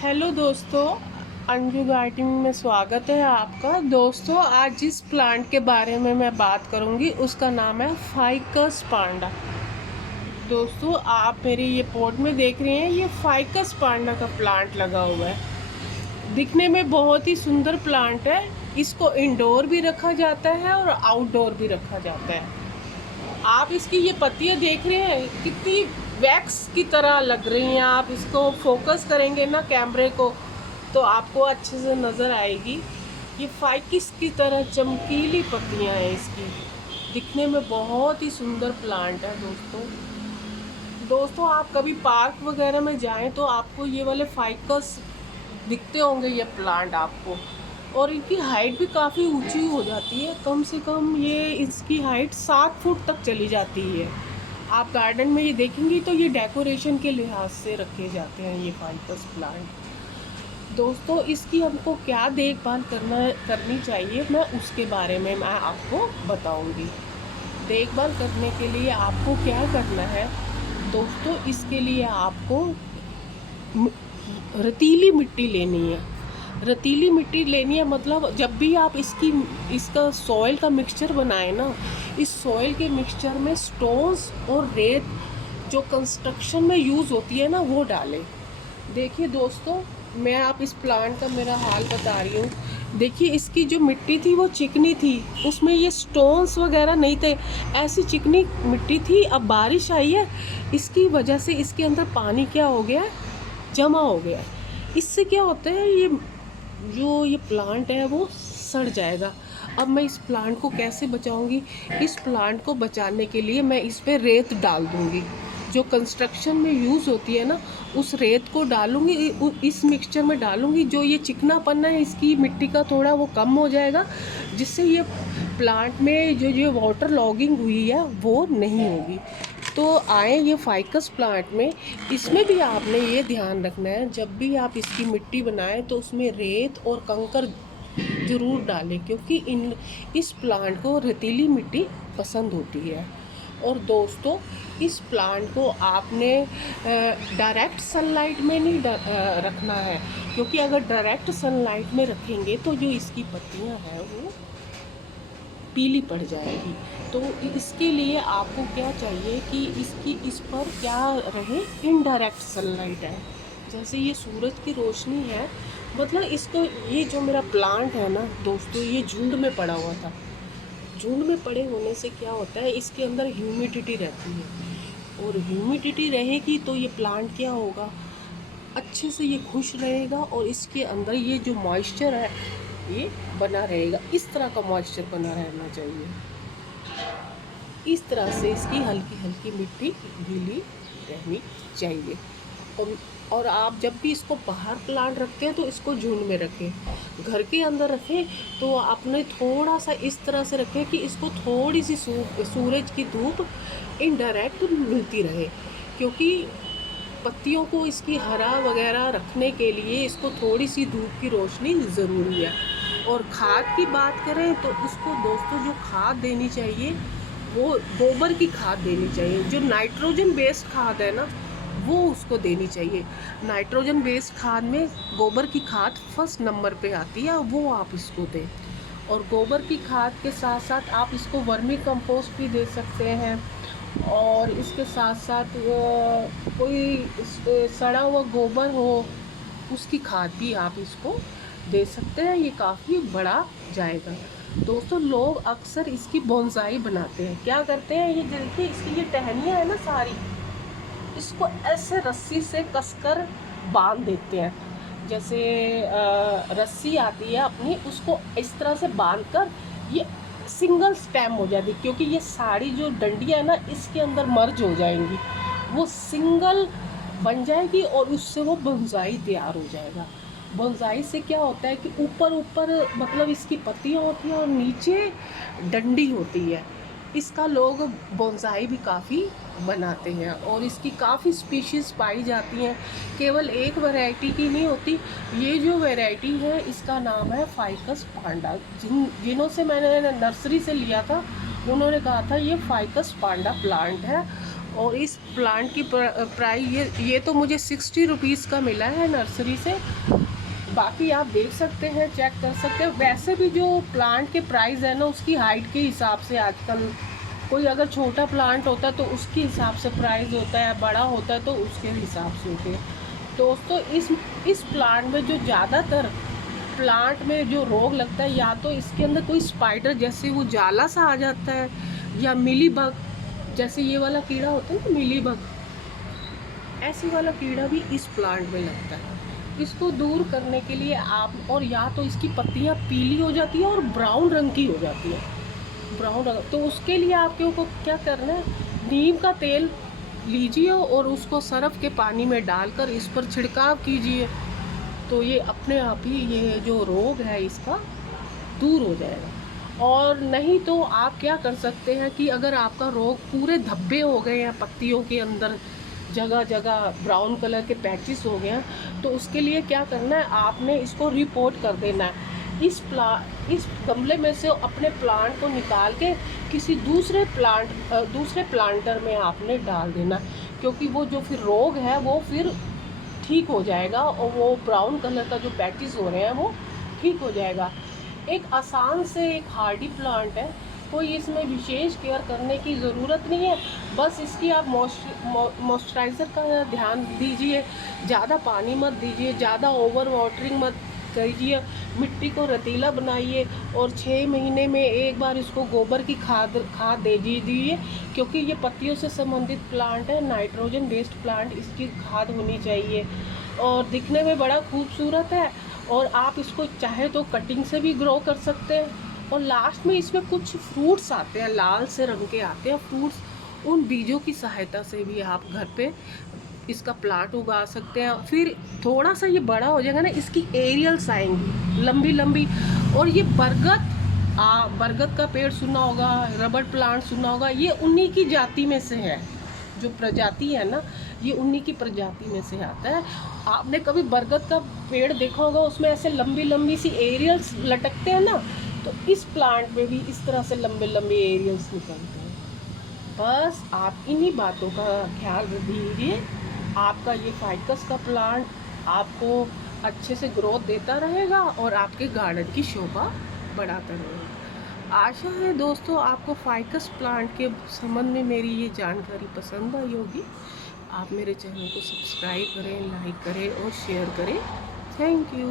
Hello दोस्तों, Anju gardening में स्वागत है आपका। दोस्तों, आज जिस प्लांट के बारे में मैं बात करूंगी उसका नाम है फाइकस पांडा। दोस्तों, आप मेरे ये पॉट में देख रहे हैं, ये फाइकस पांडा का प्लांट लगा हुआ है। दिखने में बहुत ही सुंदर प्लांट है। इसको इंडोर भी रखा जाता है और आउटडोर भी रखा जाता है। आप इसकी ये पत्तियां देख रहे हैं, कितनी वैक्स की तरह लग रही हैं। आप इसको फोकस करेंगे ना कैमरे को, तो आपको अच्छे से नज़र आएगी। ये फाइकिस की तरह चमकीली पत्तियां हैं इसकी। दिखने में बहुत ही सुंदर प्लांट है दोस्तों, आप कभी पार्क वगैरह में जाएं तो आपको ये वाले फाइकस दिखते होंगे, ये प्लांट आपको। और इनकी हाइट भी काफ़ी ऊंची हो जाती है। कम से कम ये इसकी हाइट 7 फुट तक चली जाती है। आप गार्डन में ये देखेंगी तो ये डेकोरेशन के लिहाज से रखे जाते हैं ये फाइकस प्लांट। दोस्तों, इसकी हमको क्या देखभाल करनी चाहिए, मैं उसके बारे में मैं आपको बताऊंगी। देखभाल करने के लिए आपको क्या करना है दोस्तों, इसके लिए आपको रेतीली मिट्टी लेनी है। रेतीली मिट्टी लेनी है मतलब जब भी आप इसका सॉइल का मिक्सचर बनाएं ना, इस सॉइल के मिक्सचर में स्टोन्स और रेत जो कंस्ट्रक्शन में यूज़ होती है ना, वो डालें। देखिए दोस्तों, मैं आप इस प्लांट का मेरा हाल बता रही हूँ। देखिए, इसकी जो मिट्टी थी वो चिकनी थी, उसमें ये स्टोन्स वगैरह नहीं थे, ऐसी चिकनी मिट्टी थी। अब बारिश आई है, इसकी वजह से इसके अंदर पानी क्या हो गया है, जमा हो गया है। इससे क्या होता है, ये प्लांट है वो सड़ जाएगा। अब मैं इस प्लांट को कैसे बचाऊंगी? इस प्लांट को बचाने के लिए मैं इस पे रेत डाल दूंगी, जो कंस्ट्रक्शन में यूज़ होती है ना, उस रेत को डालूंगी, इस मिक्सचर में डालूंगी। जो ये चिकनापन है इसकी मिट्टी का, थोड़ा वो कम हो जाएगा, जिससे ये प्लांट में जो वाटर लॉगिंग हुई है वो नहीं होगी। तो आए ये फाइकस प्लांट में, इसमें भी आपने ये ध्यान रखना है, जब भी आप इसकी मिट्टी बनाएं तो उसमें रेत और कंकर ज़रूर डालें, क्योंकि इस प्लांट को रेतीली मिट्टी पसंद होती है। और दोस्तों, इस प्लांट को आपने डायरेक्ट सनलाइट में नहीं रखना है, क्योंकि अगर डायरेक्ट सनलाइट में रखेंगे तो जो इसकी पत्तियां हैं वो पीली पड़ जाएगी। तो इसके लिए आपको क्या चाहिए कि इस पर क्या रहे, इनडायरेक्ट सनलाइट है। जैसे ये सूरज की रोशनी है, मतलब इसको, ये जो मेरा प्लांट है ना दोस्तों, ये झुंड में पड़ा हुआ था। झुंड में पड़े होने से क्या होता है, इसके अंदर ह्यूमिडिटी रहती है, और ह्यूमिडिटी रहेगी तो ये प्लांट क्या होगा, अच्छे से ये खुश रहेगा, और इसके अंदर ये जो मॉइस्चर है ये बना रहेगा। इस तरह का मॉइस्चर बना रहना चाहिए। इस तरह से इसकी हल्की हल्की मिट्टी गीली रहनी चाहिए। और आप जब भी इसको बाहर प्लांट रखते हैं तो इसको झुंड में रखें। घर के अंदर रखें तो आपने थोड़ा सा इस तरह से रखें कि इसको थोड़ी सी सूरज की धूप इनडायरेक्ट मिलती रहे, क्योंकि पत्तियों को इसकी हरा वगैरह रखने के लिए इसको थोड़ी सी धूप की रोशनी ज़रूरी है। और खाद की बात करें तो उसको दोस्तों, जो खाद देनी चाहिए वो गोबर की खाद देनी चाहिए। जो नाइट्रोजन बेस्ड खाद है ना, वो उसको देनी चाहिए। नाइट्रोजन बेस्ड खाद में गोबर की खाद फर्स्ट नंबर पे आती है, वो आप इसको दें। और गोबर की खाद के साथ साथ आप इसको वर्मी कंपोस्ट भी दे सकते हैं, और इसके साथ साथ कोई सड़ा हुआ गोबर हो उसकी खाद भी आप इसको दे सकते हैं। ये काफ़ी बड़ा जाएगा। दोस्तों, लोग अक्सर इसकी बोनसाई बनाते हैं। क्या करते हैं, ये देखिए इसकी ये टहनियाँ है ना सारी, इसको ऐसे रस्सी से कसकर बांध देते हैं। जैसे रस्सी आती है अपनी, उसको इस तरह से बांधकर ये सिंगल स्टेम हो जाती, क्योंकि ये सारी जो डंडियाँ है ना इसके अंदर मर्ज हो जाएंगी, वो सिंगल बन जाएगी, और उससे वो बोनसाई तैयार हो जाएगा। बोनसाई से क्या होता है कि ऊपर ऊपर मतलब इसकी पत्तियाँ होती हैं और नीचे डंडी होती है। इसका लोग बोनसाई भी काफ़ी बनाते हैं, और इसकी काफ़ी स्पीशीज़ पाई जाती हैं, केवल एक वैरायटी की नहीं होती। ये जो वैरायटी है इसका नाम है फाइकस पांडा। जिन्हों से मैंने नर्सरी से लिया था उन्होंने कहा था ये फाइकस पांडा प्लांट है, और इस प्लांट की प्राइस ये तो मुझे 60 रुपीज़ का मिला है नर्सरी से। बाकी आप देख सकते हैं, चेक कर सकते हैं। वैसे भी जो प्लांट के प्राइस है ना, उसकी हाइट के हिसाब से आजकल कोई अगर छोटा प्लांट होता है तो उसके हिसाब से प्राइस होता है, बड़ा होता है तो उसके हिसाब से होते हैं। दोस्तों इस प्लांट में जो ज़्यादातर प्लांट में जो रोग लगता है, या तो इसके अंदर कोई स्पाइडर जैसे वो जाला सा आ जाता है, या मिली बग, जैसे ये वाला कीड़ा होता है ना मिली बग, ऐसे वाला कीड़ा भी इस प्लांट में लगता है। इसको दूर करने के लिए आप, और या तो इसकी पत्तियां पीली हो जाती है और ब्राउन रंग की हो जाती है, ब्राउन रंग, तो उसके लिए आपको को क्या करना है, नीम का तेल लीजिए और उसको सरफ के पानी में डालकर इस पर छिड़काव कीजिए, तो ये अपने आप ही ये जो रोग है इसका दूर हो जाएगा। और नहीं तो आप क्या कर सकते हैं कि अगर आपका रोग पूरे धब्बे हो गए हैं, पत्तियों के अंदर जगह जगह ब्राउन कलर के पैचेस हो गए हैं, तो उसके लिए क्या करना है, आपने इसको रिपोर्ट कर देना है। इस गमले में से अपने प्लांट को निकाल के किसी दूसरे प्लांटर में आपने डाल देना, क्योंकि वो जो फिर रोग है वो फिर ठीक हो जाएगा और वो ब्राउन कलर का जो पैचेस हो रहे हैं वो ठीक हो जाएगा। एक आसान से एक हार्डी प्लांट है, कोई इसमें विशेष केयर करने की ज़रूरत नहीं है। बस इसकी आप मॉइस्चराइज़र का ध्यान दीजिए, ज़्यादा पानी मत दीजिए, ज़्यादा ओवर वाटरिंग मत कीजिए, मिट्टी को रतीला बनाइए और 6 महीने में एक बार इसको गोबर की खाद दे दीजिए, क्योंकि ये पत्तियों से संबंधित प्लांट है, नाइट्रोजन बेस्ड प्लांट, इसकी खाद होनी चाहिए और दिखने में बड़ा खूबसूरत है। और आप इसको चाहे तो कटिंग से भी ग्रो कर सकते हैं। और लास्ट में इसमें कुछ फ्रूट्स आते हैं, लाल से रंग के आते हैं फ्रूट्स, उन बीजों की सहायता से भी आप घर पे इसका प्लांट उगा सकते हैं। फिर थोड़ा सा ये बड़ा हो जाएगा ना, इसकी एरियल्स आएंगी लंबी लंबी, और ये बरगद का पेड़ सुना होगा, रबड़ प्लांट सुना होगा, ये उन्हीं की जाति में से है। जो प्रजाति है ना, ये उन्हीं की प्रजाति में से आता है। आपने कभी बरगद का पेड़ देखा होगा, उसमें ऐसे लंबी लंबी सी एरियल्स लटकते हैं ना, तो इस प्लांट में भी इस तरह से लंबे लंबे एरियल्स निकलते हैं। बस आप इन्हीं बातों का ख्याल दीजिए, आपका ये फाइकस का प्लांट आपको अच्छे से ग्रोथ देता रहेगा और आपके गार्डन की शोभा बढ़ाता रहेगा। आशा है दोस्तों आपको फाइकस प्लांट के संबंध में मेरी ये जानकारी पसंद आई होगी। आप मेरे चैनल को सब्सक्राइब करें, लाइक करें और शेयर करें। Thank you.